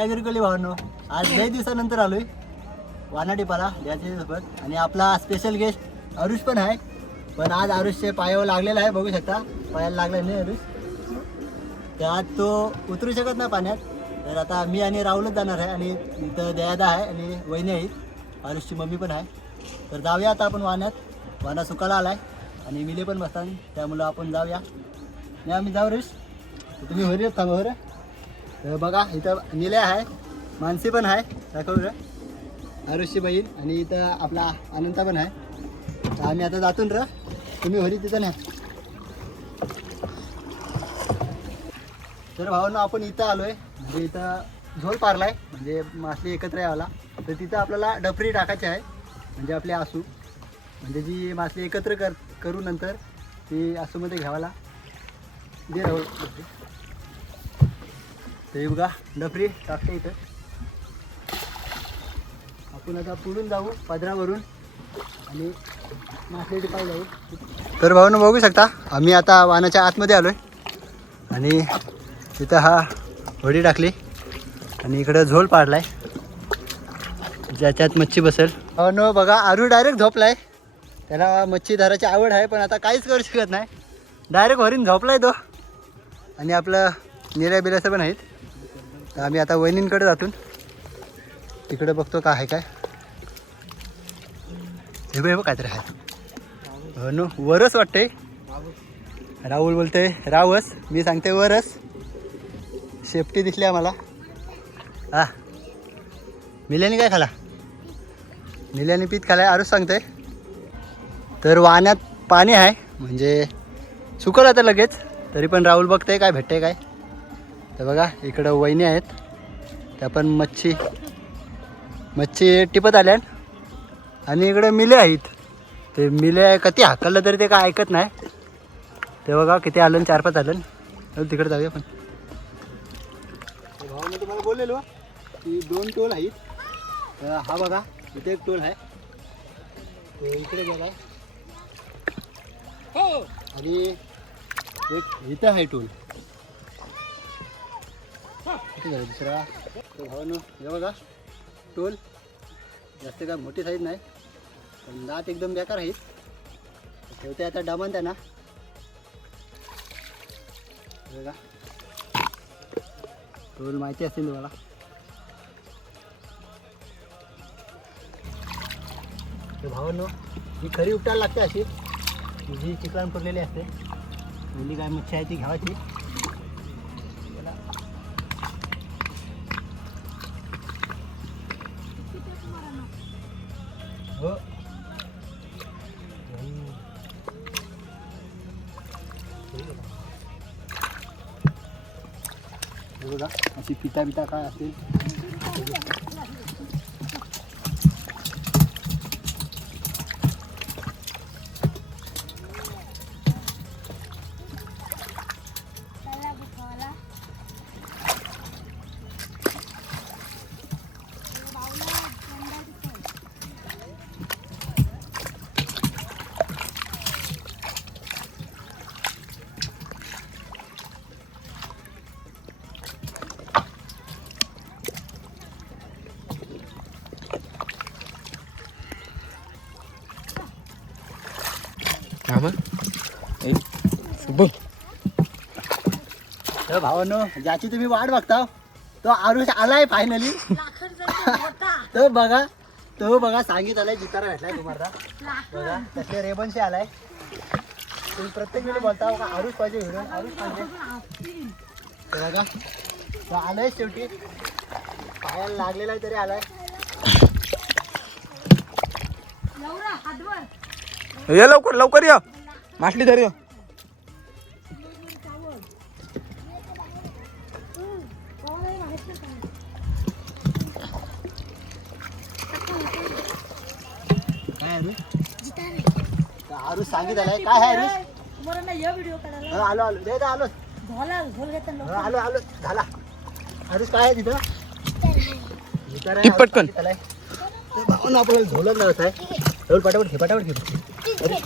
जय गुरुकली भावनो आज लई दिवसानंतर आलोय. वानाटीपाला द्याच्या सोबत आणि आपला स्पेशल गेस्ट अरुष पण आहे. पण आज अरुषचे पायावर लागलेला आहे बघू शकता. पायाला लागला नाही अरुष. त्यात तो उतरू शकत नाही पाण्यात. तर आता मी आणि राहुलच जाणार आहे आणि इथं दयादा आहे आणि वहिनी आहेत. अरुषची मम्मी पण आहे. तर जाऊया आता आपण वाहण्यात वाना सुकाला आला आहे आणि मिले पण बसतात. त्यामुळं आपण जाऊया. नाही आम्ही जाऊ रुष तुम्ही होरी थांबा बरं. तर बघा इथं निल्या आहे मानसी पण आहे दाखवू बरं आरुषी बहीण आणि इथं आपला अनंता पण आहे. तर आम्ही आता जातून र. तुम्ही होरी तिथं नाही तर भावांना आपण इथं आलो आहे म्हणजे इथं झोल आहे म्हणजे मासली एकत्र यावला तर तिथं आपल्याला डफरी टाकायची आहे. म्हणजे आपले आसू. म्हणजे जी मासली एकत्र कर करू नंतर ती आसूमध्ये घ्यावाला. दे राहू. ते तर बघा डफरी टाकते इथं. आपण आता पुढून जाऊ पदरावरून आणि मासलेटी पाय जाऊ. तर भाऊन बघू शकता आम्ही आता वाहनाच्या आतमध्ये आलोय. आणि तिथं हा होडी टाकली. आणि इकडं झोल पाडलाय. ज्याच्यात मच्छी बसेल. अहो बघा आरू डायरेक्ट झोपलाय. त्याला मच्छी धरायची आवड आहे पण आता काहीच करू शकत नाही. डायरेक्ट वरीन झोपलाय तो. आणि आपलं निऱ्या बिऱ्याचं पण आहेत. तर आम्ही आता वहिनींकडे जातून तिकडे बघतो काय आहे काय. हे बघ बघ काहीतरी आहे. हो नो वरच वाटते राहुल बोलते रावस. मी सांगते वरस. शेपटी दिसली आम्हाला. हा. मिल्याने काय खाला? मिल्याने पीत खालाय आरूच सांगते तर वाहण्यात पाणी आहे म्हणजे सुकलं आता लगेच तरी पण राहुल बघते काय भेटते काय. तर बघा इकडं वहिनी आहेत. त्या पण मच्छी मच्छी टिपत आल्या. आणि इकडं मिले आहेत. ते मिले कधी हाकललं तरी ते काय ऐकत नाही. ते बघा किती आलं चार पाच आलं. तिकडे जाऊया पण भाऊ मी तुम्हाला बोललेलो की दोन टोल आहेत. तर हा बघा इथे एक टोल आहे. तो इकडे बघा. आणि एक इथं आहे टोल. किती झालं दुसरा. तर भावानं हे बघा. टोल जास्त काय मोठी साईज नाही पण दात एकदम बेकार आहेत. ठेवते आता डामान त्यांना. बघा. टोल माहिती असेल तुम्हाला. तर भावांनो ही खरी उपटायला लागते अशी. जी चिकलान पडलेली असते. मुली काय मच्छी आहे ती घ्यावायची. बघा अशी पिता बिता काय असेल? तर भावांनो ज्याची तुम्ही वाट बघता तो आरुष आलाय फायनली तो बघा तो बघा सांगित आलाय जितारा भेटलाय तुम्हाला बघा त्याचे रेबनशी आलाय तुम्ही प्रत्येक वेळी बोलता बघा आरुष पाहिजे व्हिडिओ आरुष पाहिजे तर बघा तो आलाय शेवटी पायाला लागलेला तरी आलाय ये लवकर लवकर या. मासली धर ये. काय आरुष तर आरुष सांगित आलाय काय आहे आरुष व्हिडिओ काढायला हो, आलो आलो. दे दे, आलो. झोला झोल घेताना हो, आलो आलो. झाला. आरुष काय आहे तिथं? गिटार आहे, टिप पटकन. आरुष सांगित आलाय. तर भावांनो आपल्याला झोलत लावत आहे. ढोल पाटावर घे पाटावर घे अरे.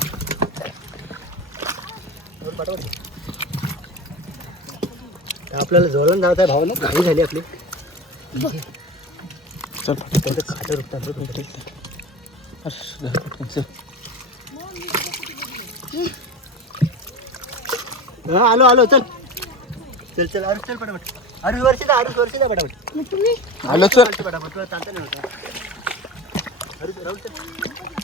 आपल्याला झोलन लावत आहे भावानं घाई झाली आपली. चल त्याचं खाटर. अरे. हा, आलो आलो चल. चल चल अरुष चल पटापट. अरुष वर्षी जा अरुष वर्षी जा पटापट. आलो चल. पटापट तुला चालता नाही होता. अरुष राहू चल.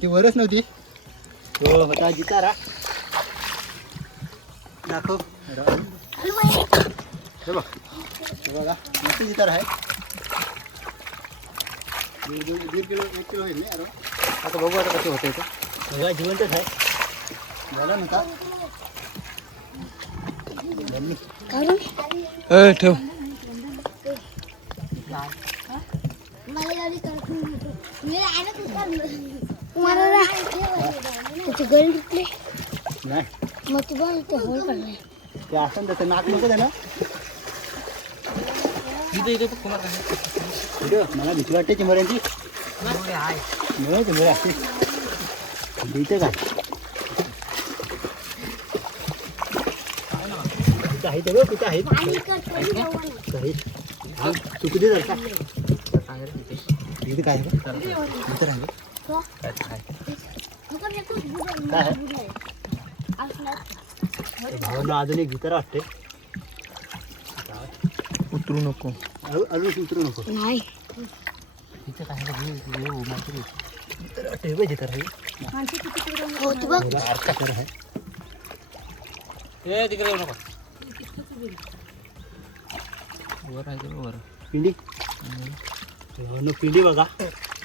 ती वरच नव्हती. तो होता जितारा दाखव. हे बघ. हे बघा मोठी जितारा आहे. दीड दीड किलो एक किलो होईल नाही अरे आता बघू आता कसं होतं इथं बघा जिवंतच आहे. झालं नव्हता ए, गळी तुटली नाही. मग ती बघ ते होल पडले ते असं त्याचं नाक व्हिडिओ मला भीती वाटते चिंबऱ्यांची नाही चिंबरे असते भीते काय? कुठं आहे ते बघ आहे. कुठं आहे? हा, तू कुठे जाता इथे काय आहे? का? इथं आहे का? काय आहे ते भावांना अजून एक गिटार वाटते उतरू नको अजून उतरू नको नाही इथं काय आहे बघ, हे उमाचं रे. गिटार वाटते बघ गिटार आहे हो तू बघ गिटार आहे पिंडी भावांनो, पिंडी बघा याच्यानं घुसल्या बघा, पिंडी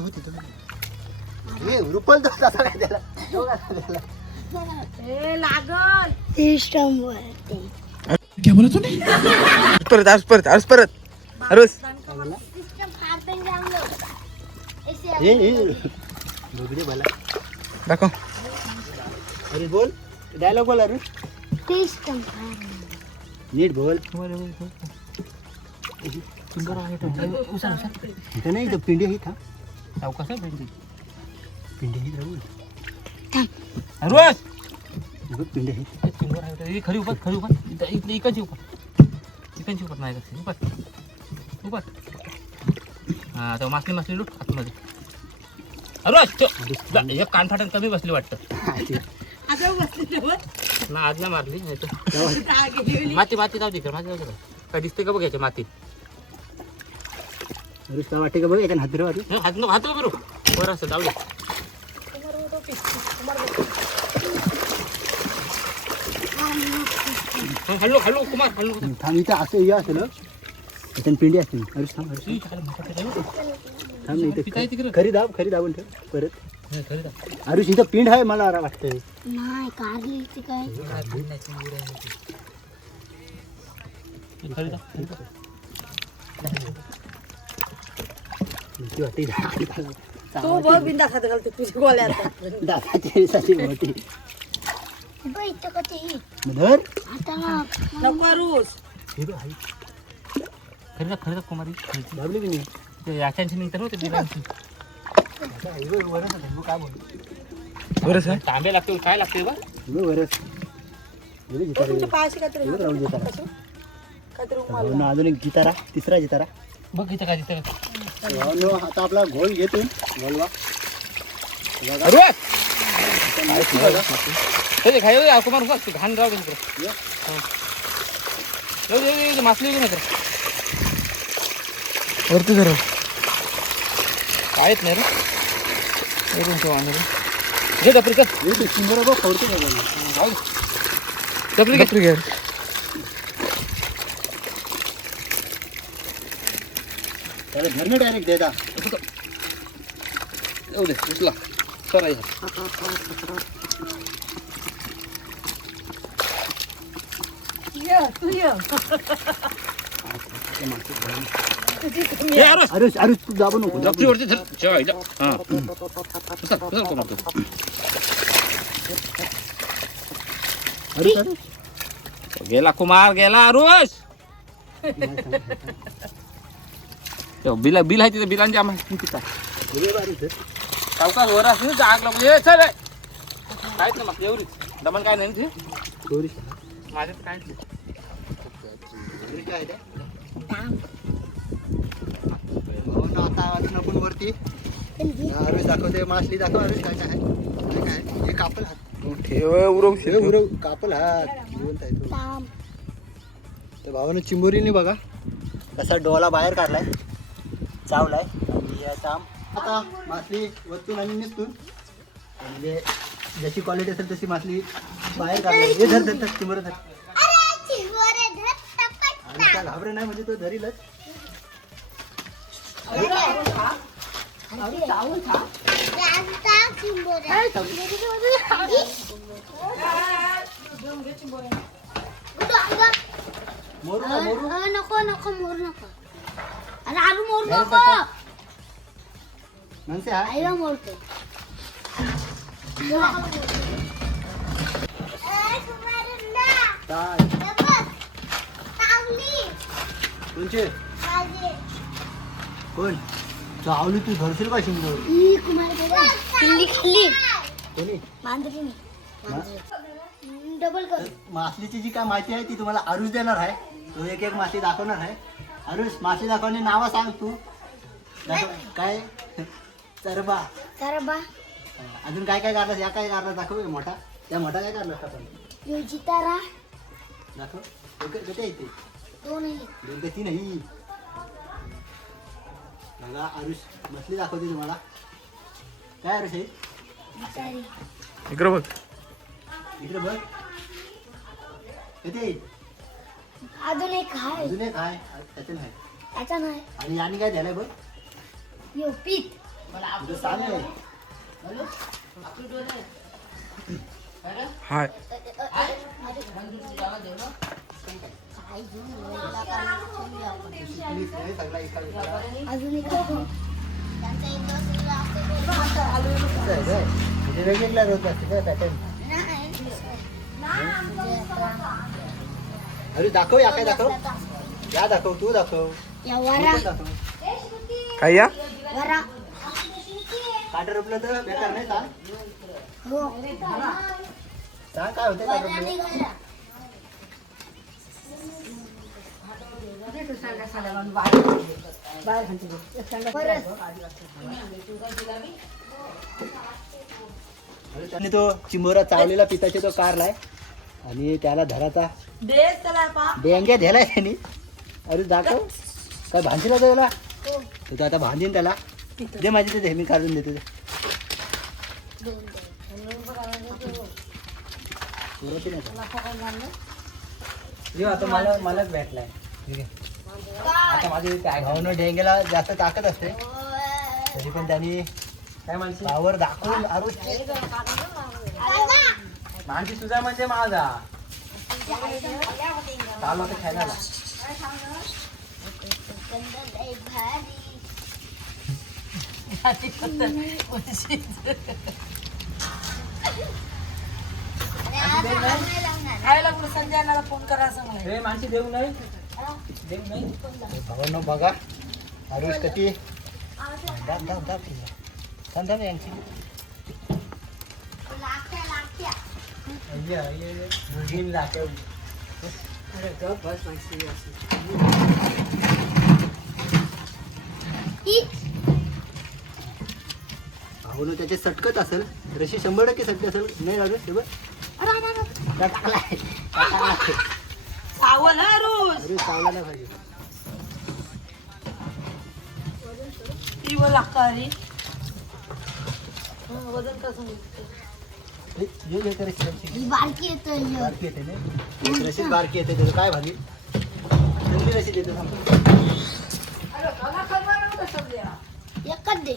इथं हो हो. हे रुपल तो तसा काय त्याला तो परत आज परत आज परत अरुस हे हे दाखव अरे बोल डायलॉग बोल अरुष नीट बोल इथं नाही इथं पिंडी आहे इथं पिंडी आहे इथं बघ. बघ, पिंडी आहे. खरी उपर खरी उपर इकडे इकडची उपर नाही का? उपर उपर हा तेव्हा मासली मासली लुट आतमध्ये. अरे तो जा, एक कान फाटन कमी बसली वाटतं. ना आज नाही मारली नाही तर. माती माती जाऊ दे माती जाऊ दे काय दिसते का बघ याच्या काय वाटते का बघ याच्यानं हात हात नको हात नको फिरू बरं असं जाऊ दे. हा, हल्लो हल्लो कुमार हल्लो. थांब इथं असं हे असेल पिंडी असते. अरुष थांब अरुष थांब. नाही. इथं. खरी दाब खरी दाबून ठेव परत. अरुष इथं पिंड आहे मला वाटतंय. नाही कारली ती काय? खरी दा. भीती वाटते तू बघ बिंदा खात घालते तुझ्या गोळ्यात दादाची साठी मोठी. बघ इथं कधी ही धर नको रूस. हे बघ, आई. खरी खरी कुमारी. दाबली की नाही? ते याच्यांची निघतात नव्हते बिलांची हे बघ, वरच बघ, काय बोल बरं सर तांबे लागते काय लागते बा भावांनो, अजून एक जितारा तिसरा जितारा बघ इथं काय? भावांनो, आता आपला घोल घेतून घोलवा. खाय कुमार घाण राहू दे मासली मित्र वरती धर. कायच नाही रे. तुमच्या टपरी टपरी घ्या त्याला धरणं डायरेक्ट देता येऊ दे. उचला. सर आहे. ये तू ये. आरुष अरे! अरे तू नको हां. अरे गेला कुमार गेला आरुष बिल बिल आहे तिथे बिलांची आम्हाला किती हे. सावकाश वर असते ना आग लागली चल. काहीच नाही मग एवढी दमन काय नाही ना ते. माझ्यात काहीच आता अजून आपण वरती अरे दाखवते मासली दाखव अरे काय काय आहे? काय काय हे कापल हात ठेव उरव हे उरव कापल हात जिवंत आहे तो ताम तर भावानं चिंबोरीने बघा कसा डोला बाहेर काढलाय चावलाय. आणि याचा आम- आता मासली वरतून आणि निसतून. म्हणजे जशी क्वालिटी असेल तशी मासली बाहेर काढलाय हे धर धर चिंबोर धर. आणि त्या घाबरे नाही म्हणजे तो धरीलच. मोरू नको नको मोर नको. नको. म्हणते हा? आईला मोरतो. काय? कोणचे? कोण? चावली तू धरशील का खाल्ली. कोणी? मांजरीने डबल कर. मासलीची जी काय माहिती आहे ती तुम्हाला आरुष देणार आहे. तो एक एक मासे दाखवणार आहे. आरुष मासे दाखवणे नावं सांग तू. दाखव- काय? चरबा. तर बा अजून काय काय काढलास या काय काढला? दाखव हे मोठा. त्या मोठा काय काढलास आपण योची तारा दाखव. एक- किती आहे ते? दोन आहे दोन ते तीन आहे बघा आरुष मछली दाखवते तुम्हाला. काय आरुष आहे? सारी इकडे बघ. इकडे बघ. किती आहे? अजून एक आहे. अजून एक आहे. त्याचे नाही. त्याचा नाही. आणि याने काय झालंय बघ? यो पीत तुझं सांग काय हाय. शिकलीस नाही सगळा एका एकाला. अजून एक आहे. असं आहे काय? म्हणजे वेगवेगळ्या रोज असते काय पॅटर्न अरे दाखव या काय दाखव? या दाखव तू दाखव. तू पण दाखव. काय या? वरा. काटा रोपलं तर बेकार नाही सांग हो. सांग काय होते काटा आणि रोपलं? गळा. बाहेर खांची परत अरे त्याने तो चिंबोरा चावलेला पिताचे तो कारलाय. आणि त्याला धराचा त्याला डेंग्या दिलाय त्यांनी अरे दाखव. काय भांजीला त्याला तर तो आता भांजीन त्याला. दे माझी ते मी काढून देतो ते? आता मला मलाच भेटलाय. आता माझे भावनं डेंग्याला जास्त ताकद असते. तरी पण त्यांनी काय पावर दाखवून आरुष माणशी तुझा म्हणजे माझा चालू आता खायला संजयनाला फोन करा सांगला हे माणशी देऊ नाही देऊ नाही भावनं बघा आरुष कधी दाब यांची भाऊन त्याचे सटकत असेल. रशी शंभर टक्के सटके असेल. नाही राजू ते बघ. हा रोज सावला पाहिजे ती हो, वजन कसं बारकी येते बारकी येते बारकी त्याचं. काय भाजी? रशीद येते एकच दे.